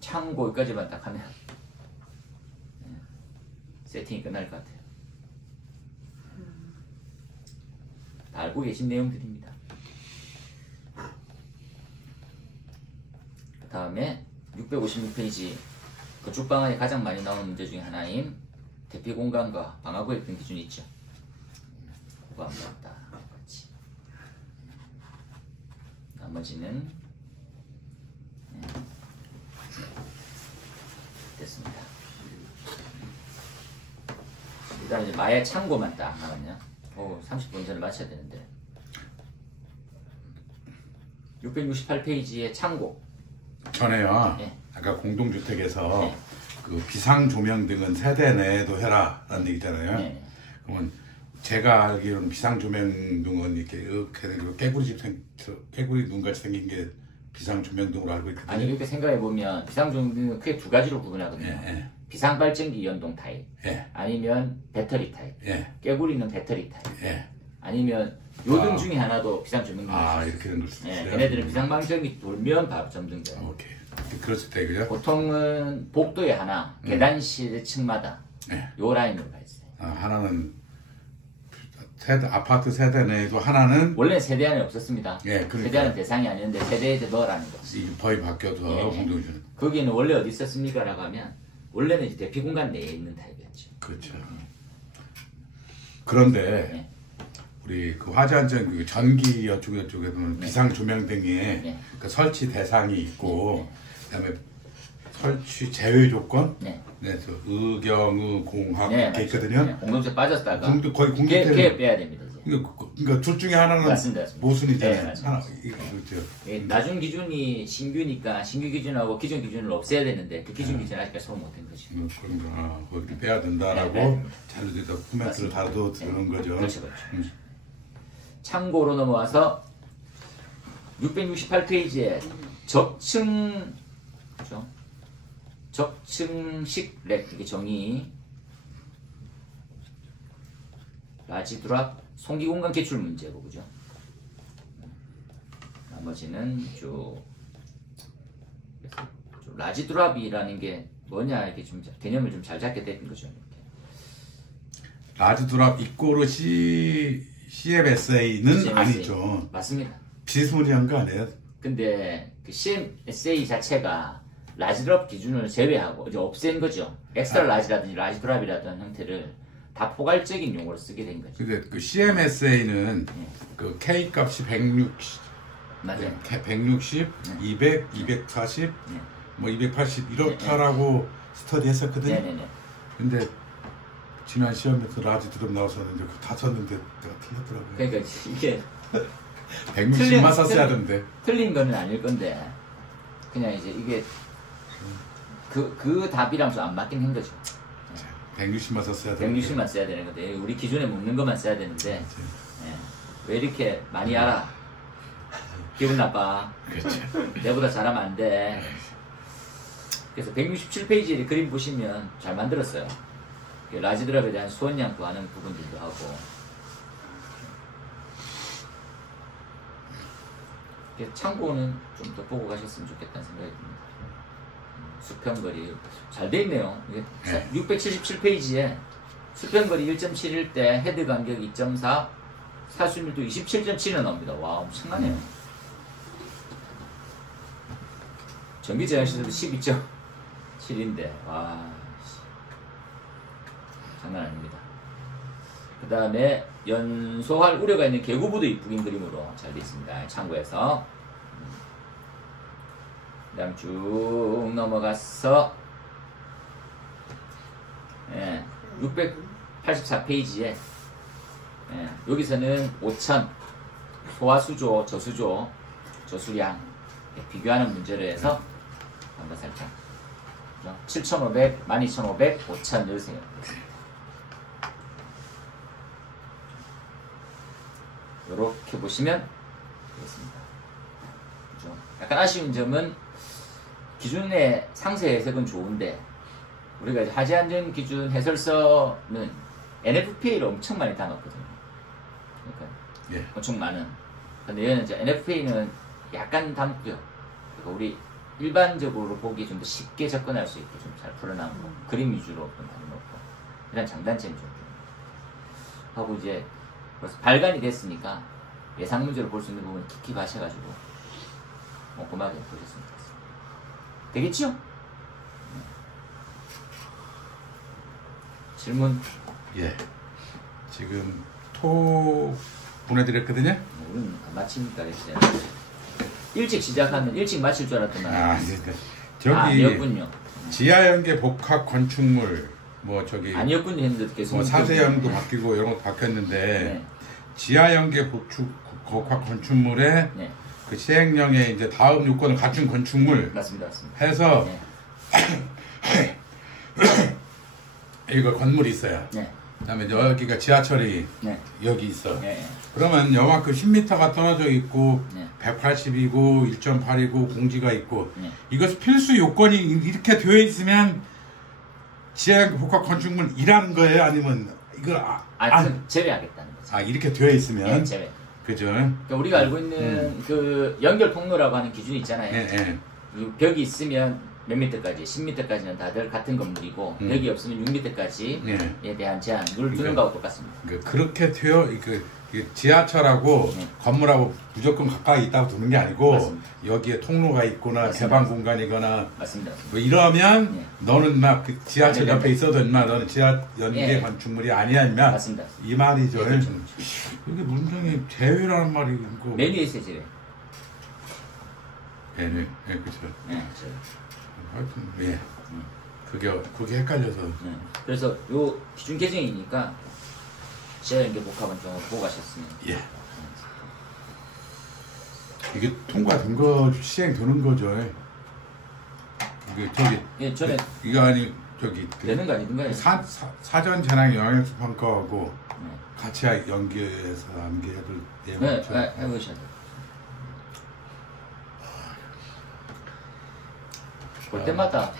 창고 여기까지만 딱 하면 세팅이 끝날 것 같아요. 다 알고 계신 내용들입니다. 그 다음에 656페이지 건축방안에 가장 많이 나오는 문제 중에 하나인 대피 공간과 방화구역 등 기준이 있죠. 그거 한번 딱 같이. 나머지는 됐습니다. 일단 이제 마의 참고만 딱 나왔냐. 30분 전에 마쳐야 되는데. 668페이지의 참고. 전에요. 네. 아까 공동주택에서 네. 그 비상 조명 등은 세대 내에도 해라라는 얘기잖아요. 네. 그러면 제가 알기로는 비상 조명 등은 이렇게 깨구리 눈같이 생긴 게 비상 조명 등으로 알고 있거든요. 아니 이렇게 생각해 보면 비상 조명등은 크게 두 가지로 구분하거든요. 예. 비상 발전기 연동 타입, 예. 아니면 배터리 타입. 예. 깨구리는 배터리 타입. 예. 아니면 요등 중에 하나도 비상 조명등. 이렇게 된 걸 수도 있어요. 걔네들은 비상 발전기 돌면 바로 점등돼요. 오케이. 그랬을 때 그죠? 보통은 복도에 하나, 계단실 층마다 요 라인으로 가 있어요. 하나는 아파트 세대 내에도 하나는 원래 세대 안에 없었습니다. 그러니까. 세대 안은 대상이 아니었는데 세대에 넣으라는 거죠. 이 법이 바뀌어서 공동주택. 거기는 원래 어디 있었습니까? 라고 하면 원래는 이제 대피 공간 내에 있는 타입이었죠. 그렇죠. 그런데 우리 그 화재안전 그 전기 쪽에서는 비상 조명등에 그 설치 대상이 있고 그다음에 설치 제외 조건, 그래서 의경의 공학 이렇게 있거든요. 공동체 빠졌다가 거의 공동체 걔 빼야 됩니다. 이제. 그러니까 둘 중에 하나는 맞습니다. 모순이잖아요. 네, 하나 그렇죠. 나중 기준이 신규니까 신규 기준하고 기존 기준을 없애야 되는데 그 기준 기준 아직까지 소모 못한 거죠. 그런가 거기 빼야 된다라고 자료에다 코멘트를 다뤄도 들은 거죠. 그렇죠. 참고로 넘어와서 668페이지에 적층 그렇죠? 적층식 렉 이게 정의 라지 드랍 송기 공간 개출 문제고 그죠? 나머지는 쭉 라지 드랍이라는 게 뭐냐 이렇게 좀 개념을 좀 잘 잡게 된 거죠. 이렇게. 라지 드랍 이꼬르 CMSA는 아니죠. 맞습니다. 비스무리한 거 아니에요? 근데 그 CMSA 자체가 라지 드랍 기준을 제외하고 이제 없앤 거죠. 엑스트라 라지라든지 라지 드랍이라든 형태를 다 포괄적인 용어로 쓰게 된 거죠. 근데 그 CMSA는 그 K 값이 160, 맞아요. 160, 200, 240, 뭐 280 이렇다라고 스터디 했었거든요. 네네네. 근데 지난 시험에서 라지 드랍 나왔었는데 다 썼는데 내가 틀렸더라고요. 그러니까 이게 160만 썼어야 하는데. 틀린 거는 아닐 건데 그냥 이제 이게 그 답이랑 좀 안 맞긴 한 거죠. 160만 썼어야 되는데. 160만 써야 되는 건데 우리 기준에 먹는 것만 써야 되는데 왜 이렇게 많이 알아? 기분 나빠. 그렇죠. 내보다 잘하면 안 돼. 그래서 167페이지에 그림 보시면 잘 만들었어요. 라지 드랍에 대한 수원양 구하는 부분들도 하고 참고는 좀 더 보고 가셨으면 좋겠다는 생각이 듭니다. 수평거리 잘 돼 있네요. 677페이지에 수평거리 1.71 대 헤드 간격 2.4 사수밀도 27.7이 나옵니다. 와 엄청나네요. 전기 제한시설도 12.7인데 와 장난 아닙니다. 그 다음에 연소할 우려가 있는 개구부도 이쁘긴 그림으로 잘 되어 있습니다. 참고해서 그 다음 쭉 넘어가서 684페이지에 여기서는 5,000 소화수조, 저수조, 저수량 비교하는 문제로 해서 한번 살짝 7,500, 12,500, 5,000 이렇게 생각합니다. 이렇게 보시면 되겠습니다. 그렇죠? 약간 아쉬운 점은 기준의 상세 해석은 좋은데 우리가 이제 화재안전 기준 해설서는 NFPA를 엄청 많이 담았거든요. 그러니까 엄청 많은. 근데 얘는 이제 NFPA는 약간 담고요. 그러니까 우리 일반적으로 보기 좀 더 쉽게 접근할 수 있게 좀 잘 풀어나온 거. 그림 위주로 좀 많이 넣고 이런 장단점이 좀 하고 이제 벌써 발간이 됐으니까 예상 문제로 볼 수 있는 부분 깊이 봐셔가지고 꼼꼼하게 보셨으면 좋겠습니다. 되겠죠? 질문? 예. 지금 톡 보내드렸거든요. 우리는 마치니까 이제 일찍 시작하면 일찍 마칠 줄 알았더만. 저기 아니었군요. 지하연계 복합 건축물 뭐 저기 아니었군요 했는데 계속 뭐 사세형도 바뀌고 이런 것도 바뀌었는데 네. 지하연계 복합 건축물의 네. 그 시행령에 이제 다음 요건을 갖춘 건축물 맞습니다. 해서 네. 이거 건물이 있어요. 네. 그다음에 여기가 지하철이 네. 여기 있어. 네. 그러면 요만큼 10m가 떨어져 있고 네. 180이고 1.8이고 공지가 있고 네. 이것이 필수 요건이 이렇게 되어 있으면 지하연계 복합 건축물이라는 거예요? 아니면 이걸 제외하겠다는 거죠. 이렇게 되어 있으면 네, 제외. 그죠? 그러니까 우리가 알고 있는 그 연결 통로라고 하는 기준이 있잖아요. 네. 이 벽이 있으면 몇 미터까지, 10m까지는 다들 같은 건물이고 벽이 없으면 6m까지에 대한 제한을 두는 거하고 똑같습니다. 그렇게 되어 지하철하고 건물하고 무조건 가까이 있다고 두는 게 아니고 맞습니다. 여기에 통로가 있거나 맞습니다. 개방 공간이거나 맞습니다. 뭐 이러면 너는 막 그 지하철 옆에 있어도 임마 너는 지하연계 건축물이 아니야 임마 맞습니다. 이 말이죠. 네, 그렇죠. 이게 문장에 제외라는 말이 있고 맨 위에 있어요, 제외. 네, 그렇죠. 네, 제외. 하여튼 그게 헷갈려서 그래서 요 기준 개정이니까 지하연계 복합은 좀 보고 가셨으면. 예. 이게 통과된 거 시행되는 거죠. 이게 예, 전에 이거 아니 되는 거 아니든가요? 사전 재난 영향수 평가하고 네. 같이 연계해서 암기해볼 내용. 네, 해보셔야 돼요. 볼 때마다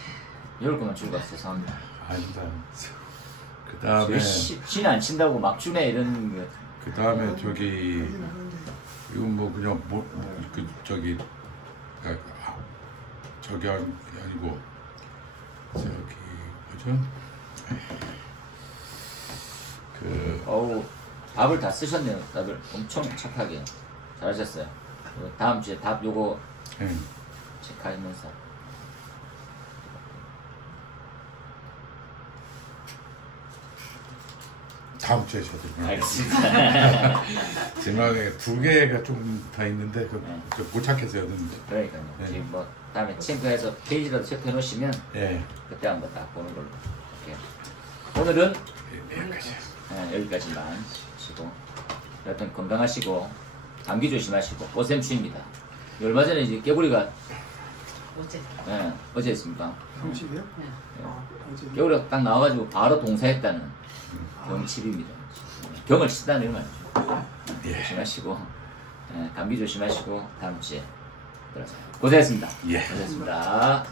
10개만 주고 갔어요, 사람들. 아니다. 그 다음에 신 안 친다고 막 주네 이런 거. 그 다음에 이건 뭐 그냥 저기 아니고 뭐죠? 어우, 답을 다 쓰셨네요. 답을 엄청 착하게 잘하셨어요. 다음 주에 답 요거 체크하면서. 다음 주에 저도. 알겠습니다. 지난해 2개가 좀 더 있는데 못 찾겠어요. 그러니까요. 지금 뭐 다음에 체크해서 페이지라도 체크해 놓으시면 그때 한번 딱 보는 걸로. 오늘은 여기까지만 하시고 여튼 건강하시고 감기 조심하시고 꽃샘추입니다. 얼마 전에 이제 깨구리가 어제 했습니까? 경칩이요? 깨구리가 딱 나와가지고 바로 동사했다는 경칩입니다. 경을 치다는 이런 말이죠. 조심하시고 감기 조심하시고 다음 주에 들어가세요. 고생했습니다. 예. 고생했습니다.